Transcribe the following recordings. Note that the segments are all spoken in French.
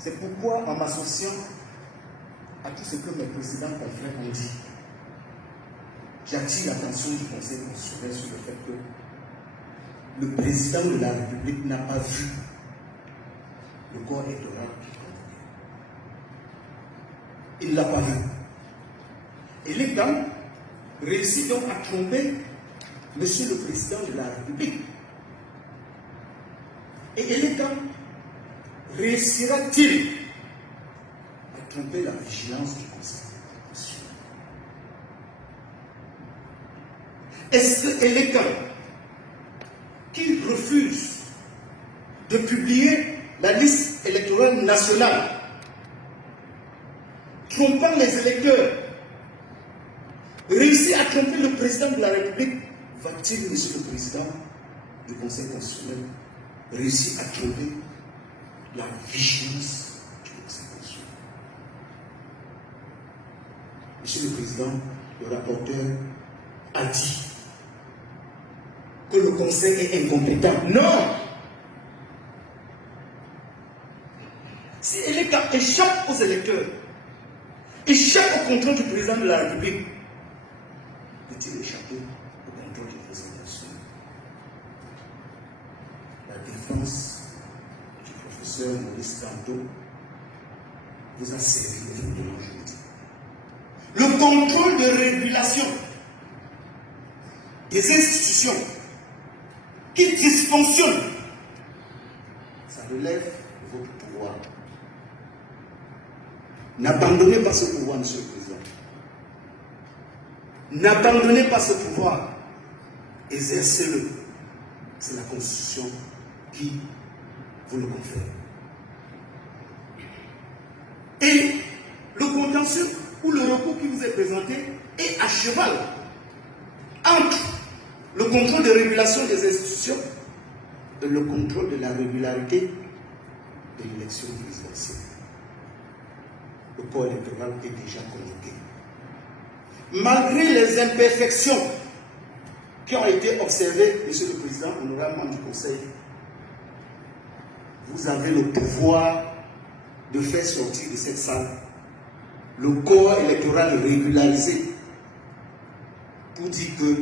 C'est pourquoi, en m'associant à tout ce que mes précédents confrères ont dit, j'attire l'attention du Conseil constitutionnel sur le fait que le président de la République n'a pas vu le corps électoral qui convenait. Il ne l'a pas vu. Et l'État réussit donc à tromper Monsieur le Président de la République. Et l'État réussira-t-il à tromper la vigilance du Conseil constitutionnel? Est-ce que l'État qui refuse de publier la liste électorale nationale, trompant les électeurs, réussit à tromper le président de la République, va-t-il, Monsieur le Président du Conseil constitutionnel, réussir à tromper la vigilance du Conseil constitutionnel? Monsieur le Président, le rapporteur a dit que le Conseil est incompétent. Non! Si l'État échappe aux électeurs, échappe au contrôle du président de la République, peut-il échapper au contrôle du président national? La défense du professeur Maurice Kamto vous a servi de fondement juridique. Le contrôle de régulation des institutions qui dysfonctionnent, ça relève de votre pouvoir. N'abandonnez pas ce pouvoir, Monsieur le Président. N'abandonnez pas ce pouvoir. Exercez-le. C'est la Constitution qui vous le confère. Et le contentieux ou le recours qui vous est présenté est à cheval entre le contrôle de régulation des institutions et le contrôle de la régularité de l'élection présidentielle. Le corps électoral est déjà convoqué. Malgré les imperfections qui ont été observées, Monsieur le Président, honorable membre du Conseil, vous avez le pouvoir de faire sortir de cette salle le corps électoral régularisé pour dire que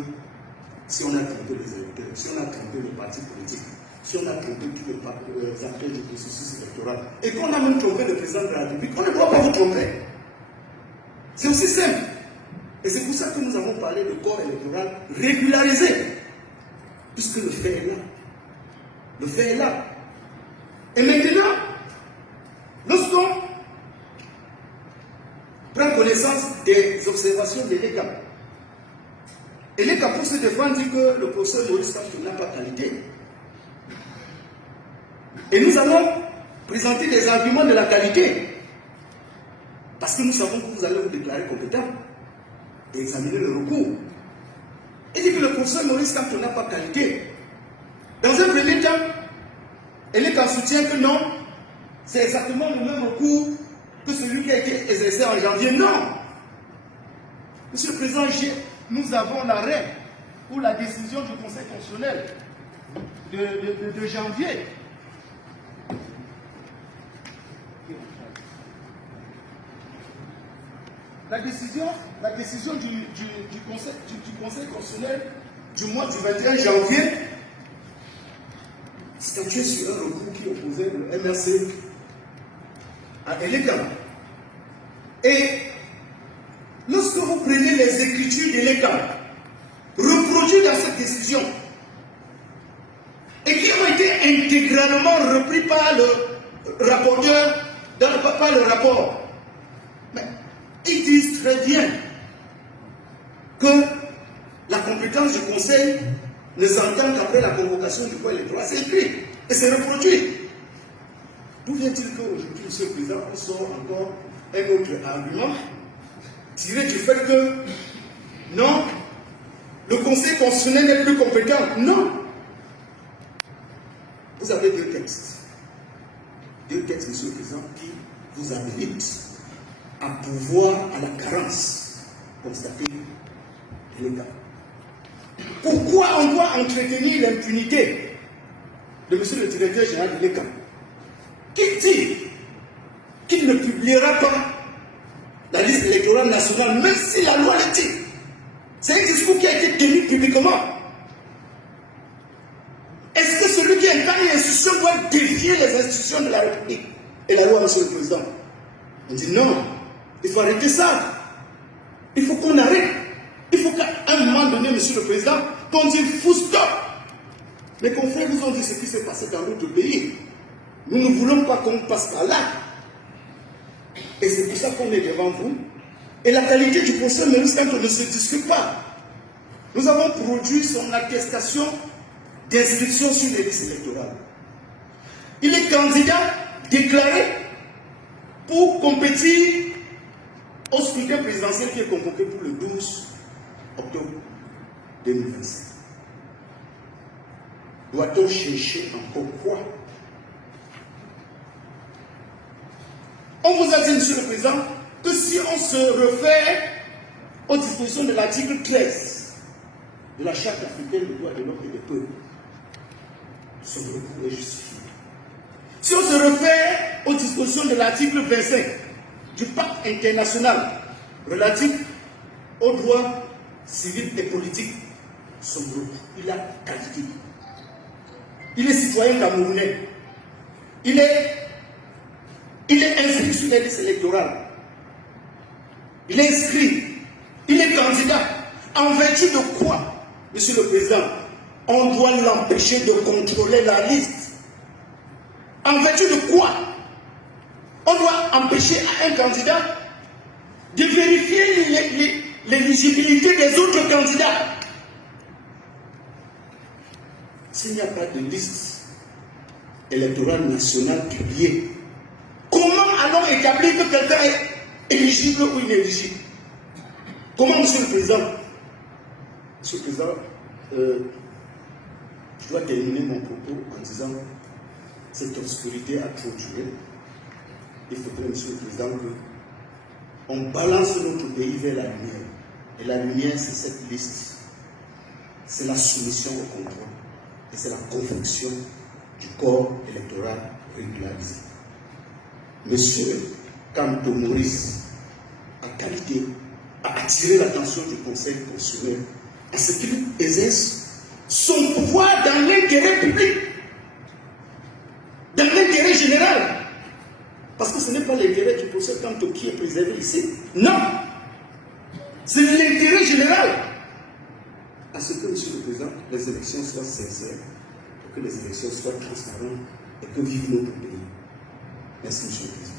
si on a trompé les électeurs, si on a trompé les partis politiques, si on a trompé tous les acteurs du processus électoral, et qu'on a même trompé le président de la République, on ne doit pas vous tromper. C'est aussi simple. Et c'est pour ça que nous avons parlé de corps électoral régularisé, puisque le fait est là. Le fait est là. Et maintenant, lorsqu'on prend connaissance des observations de l'ECA, et l'ECA pour se défendre dit que le professeur Maurice Kamto n'a pas qualité. Et nous allons présenter des arguments de la qualité. Parce que nous savons que vous allez vous déclarer compétent et examiner le recours. Il dit que le professeur Maurice Kamto n'a pas qualité. Dans un premier temps, l'État soutient que non, c'est exactement le même recours que celui qui a été exercé en janvier. Non! Monsieur le Président, nous avons l'arrêt ou la décision du Conseil constitutionnel de janvier. La décision du Conseil constitutionnel du mois du 21 janvier statuait sur un recours qui opposait le MRC à l'État. Et lorsque vous prenez les écritures de l'État reproduites dans cette décision et qui ont été intégralement repris par le rapporteur, par le rapport, mais ils disent très bien que la compétence du Conseil ne s'entend qu'après la convocation du corps électoral. C'est écrit et c'est reproduit. D'où vient-il qu'aujourd'hui, Monsieur le Président, on sort encore un autre argument tiré du fait que non, le Conseil constitutionnel n'est plus compétent? Non. Vous avez deux textes. Deux textes, Monsieur le Président, qui vous habilitent à pouvoir, à la carence, constater l'État. Pourquoi on doit entretenir l'impunité de Monsieur le Directeur général de l'État, qui dit ne publiera pas la liste électorale nationale, même si la loi le dit. C'est un discours qui a été tenu publiquement. Est-ce que celui qui incarne une institution doit défier les institutions de la République et la loi, monsieur le Président? On dit non, il faut arrêter ça. Il faut qu'on arrête. Il faut qu'à un moment donné, monsieur le Président, qu'on dise full stop. Mes confrères nous ont dit ce qui s'est passé dans notre pays. Nous ne voulons pas qu'on passe par là. Et c'est pour ça qu'on est devant vous. Et la qualité du procès Maurice Kamto ne se discute pas. Nous avons produit son attestation d'inscription sur les listes électorales. Il est candidat déclaré pour compétir au scrutin présidentiel qui est convoqué pour le 12 octobre 2025. Doit-on chercher encore quoi? On vous a dit, monsieur le Président, que si on se réfère aux dispositions de l'article 13 de la Charte africaine des droits de l'homme et des peuples, son recours est justifié. Si on se réfère aux dispositions de l'article 25 du pacte international relatif aux droits civils et politiques, son recours, il a qualité. Il est citoyen camerounais. Il est inscrit sur les listes électorales. Il est inscrit. Il est candidat. En vertu de quoi, monsieur le Président, on doit l'empêcher de contrôler la liste? En vertu de quoi on doit empêcher un candidat de vérifier l'éligibilité des autres candidats? S'il n'y a pas de liste électorale nationale publiée, comment allons établir que quelqu'un est éligible ou inéligible? Comment, monsieur le Président? Monsieur le Président, je dois terminer mon propos en disant que cette obscurité a trop duré. Il faudrait, monsieur le Président, qu'on balance notre pays vers la lumière. Et la lumière, c'est cette liste. C'est la soumission au contrôle. Et c'est la confection du corps électoral régularisé. Monsieur Kamto Maurice, en qualité, a attiré l'attention du Conseil constitutionnel à ce qu'il exerce son pouvoir dans l'intérêt public, dans l'intérêt général. Parce que ce n'est pas l'intérêt du procès Kamto qui est préservé ici. Non! C'est l'intérêt général. À ce que, monsieur le Président, les élections soient sincères, que les élections soient transparentes et que vive notre pays. Merci, monsieur le Président.